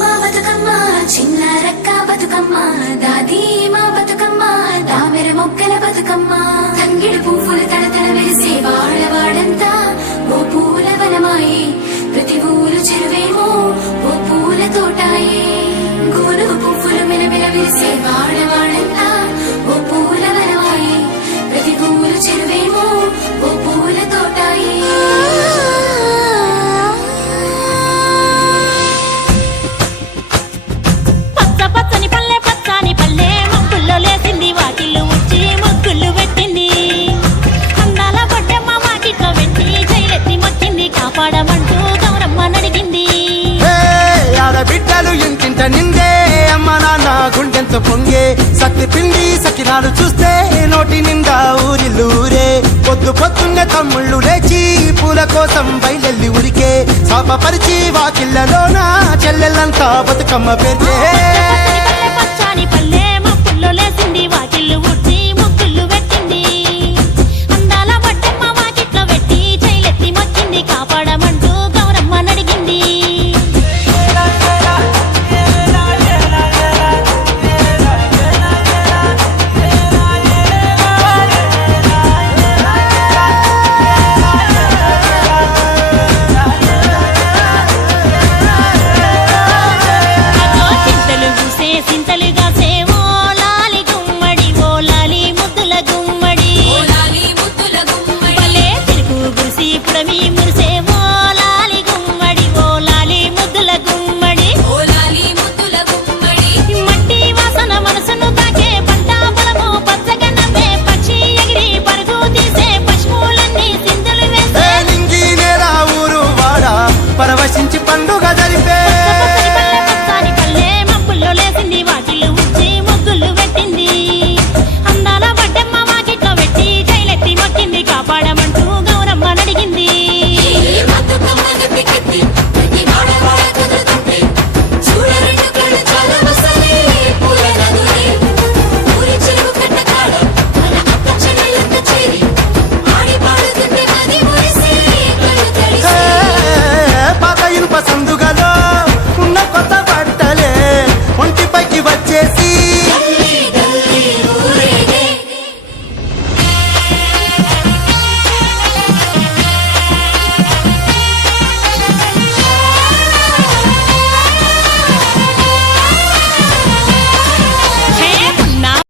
మా బతుకమ్మ చిన్న రక్క బతుకమ్మ దాది మా బతుకమ్మ దామెర మొక్కల బతుకమ్మ తంగిడు పువ్వులు తడతడ మెరిసే వాడవాడంతా ఓ పూల వనమాయే ప్రతి ఊరు చెరువేమో ఓ పూల తోటాయే గోనుగు పువ్వులు మెలమెల మెరిసే వాడవాడంతా ఓ పూల వనమాయే ప్రతి ఊరు చెరువేమో ఓ పూల తోటాయే కాపాడమంటూ గౌరమ్మ నడిగింది. ఆడబిడ్డలు ఇంటింట నిందే అమ్మ నాన్న గుండెంత పొంగే సత్తి పిండి సకినాలు చూస్తే నోటి నిండా ఊరిల్లూరే పొద్దు పొద్దున్నే తమ్ముళ్ళు లేచి పూల కోసం బయలెల్లి ఉరికే శాపపరిచి వాకిళ్ళలోన చెల్లెళ్ళంతా బతుకమ్మ పేర్చే పచ్చని పల్లె మప్పుల్లో లేసింది వాకిళ్ళు ఉట్టి ముగ్గుళ్ళు పెట్టింది అందాల బొడ్డమ్మ వాకిట్లో పెట్టి జైలెత్తి మొక్కింది కాపాడమంటూ గౌరమ్మ నడిగింది. చింతలు చూసే చింత